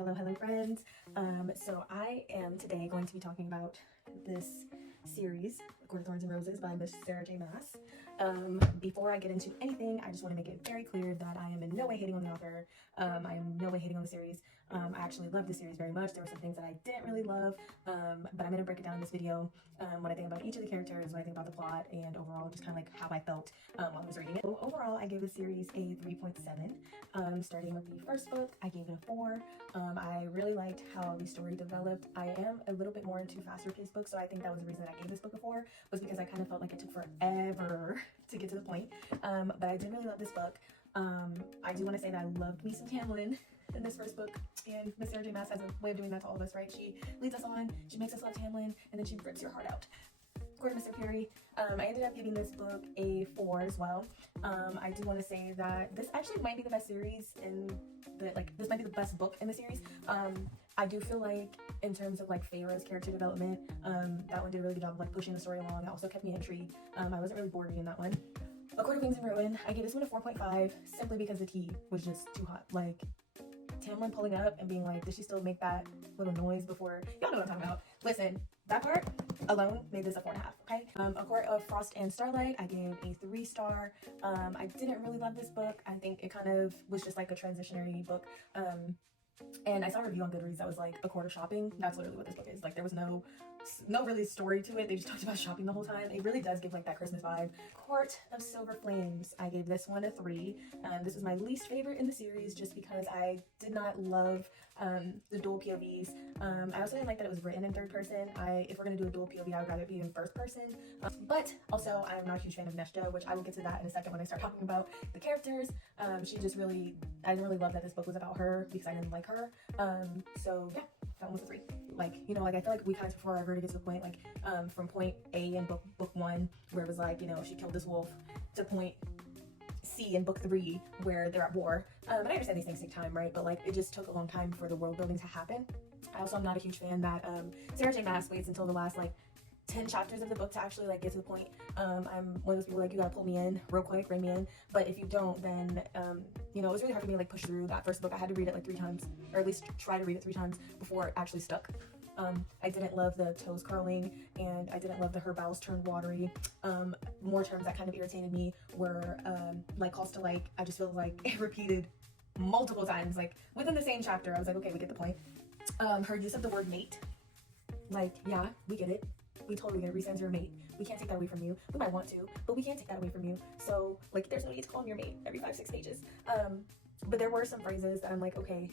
Hello friends. So I am today going to be talking about this series, A Court of Thorns and Roses by Miss Sarah J. Maas. Before I get into anything, I just want to make it very clear that I am in no way hating on the author. I am no way hating on the series. I actually love the series very much. There were some things that I didn't really love, but I'm going to break it down in this video. What I think about each of the characters, what I think about the plot, and overall just kind of like how I felt while I was reading it. So overall, I gave the series a 3.7. Starting with the first book, I gave it a 4. I really liked how the story developed. I am a little bit more into faster paced books, so I think that was the reason that I gave this book a 4, was because I kind of felt like it took forever to get to the point. But I did really love this book. I do want to say that I loved me some Tamlin in this first book, and Miss Sarah J. Maas has a way of doing that to all of us, right? She leads us on, she makes us love Tamlin, and then she rips your heart out. Court of Mr. Fury, I ended up giving this book a 4 as well. I do want to say that this actually might be the best series this might be the best book in the series. I do feel like in terms of like Feyre's character development, that one did a really good job of like pushing the story along. It also kept me intrigued. I wasn't really bored reading that one. A Court of Wings and Ruin, I gave this one a 4.5 simply because the tea was just too hot. Like Tamlin pulling up and being like, did she still make that little noise before? Y'all know what I'm talking about. Listen, that part alone made this a 4.5, okay? A Court of Frost and Starlight, I gave a 3-star. I didn't really love this book. I think it kind of was just like a transitionary book. And I saw a review on Goodreads that was like a court of shopping. That's literally what this book is. Like there was no really story to it. They just talked about shopping the whole time. It really does give like that Christmas vibe. Court of Silver Flames, I gave this one a 3. This was my least favorite in the series just because I did not love the dual POVs. I also didn't like that it was written in third person. If we're gonna do a dual POV, I would rather it be in first person. But also, I'm not a huge fan of Neshta, which I will get to that in a second when I start talking about the characters. I didn't really love that this book was about her because I didn't like her. So yeah, that one was a 3. Like, you know, like I feel like we kind of took forever to get to the point, like from point A in book 1, where it was like, you know, she killed this wolf, to point C in book 3 where they're at war. And I understand these things take time, right? But like it just took a long time for the world building to happen. I also am not a huge fan that Sarah J. Maas waits until the last like 10 chapters of the book to actually like get to the point. I'm one of those people like, you gotta pull me in real quick, rein me in. But if you don't, then you know, it was really hard for me to like push through that first book. I had to read it like 3 times, or at least try to read it 3 times before it actually stuck. I didn't love the toes curling, and I didn't love the her bowels turned watery. More terms that kind of irritated me were like calls to like, I just feel like it repeated multiple times, like within the same chapter. I was like, okay, we get the point. Her use of the word mate, like, yeah, we get it. We totally get it. Rhysand's your mate. We can't take that away from you. We might want to, but we can't take that away from you. So like, there's no need to call him your mate every 5-6 pages. But there were some phrases that I'm like, okay,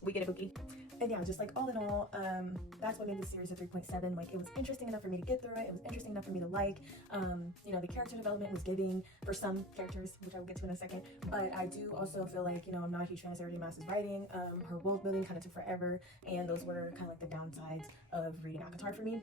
we get it, Bookie. And yeah, just like all in all, that's what made this series a 3.7. Like it was interesting enough for me to get through it. It was interesting enough for me to like. You know, the character development was giving for some characters, which I will get to in a second. But I do also feel like, you know, I'm not a huge fan of Sarah J. Maas's writing. Her world building kind of took forever, and those were kind of like the downsides of reading ACOTAR for me.